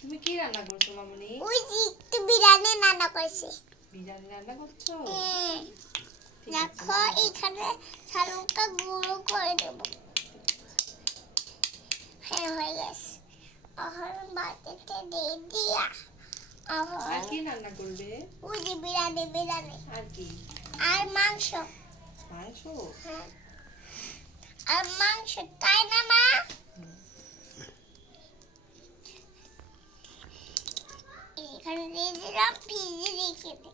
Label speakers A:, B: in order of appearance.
A: তুমি কি রান্না করছ মামনি?
B: ওই যে একটু বিরিয়ানি রান্না করেছি।
A: বিরিয়ানি রান্না করছ?
B: হ্যাঁ। দেখো এখানে শালুকটা গুঁড়ো করে দেব। হ্যাঁ হয়ে গেছে। এখন বাটিতে দিয়ে দিয়া
A: আর
B: এখন
A: কি রান্না করবে?
B: ওই যে বিরিয়ানি বিরিয়ানি।
A: আর কি?
B: আর মাংস।
A: মাংস?
B: হ্যাঁ। আর মাংস তাই না মা? এখানে দিয়ে দিলাম ফ্রিজে রেখে দে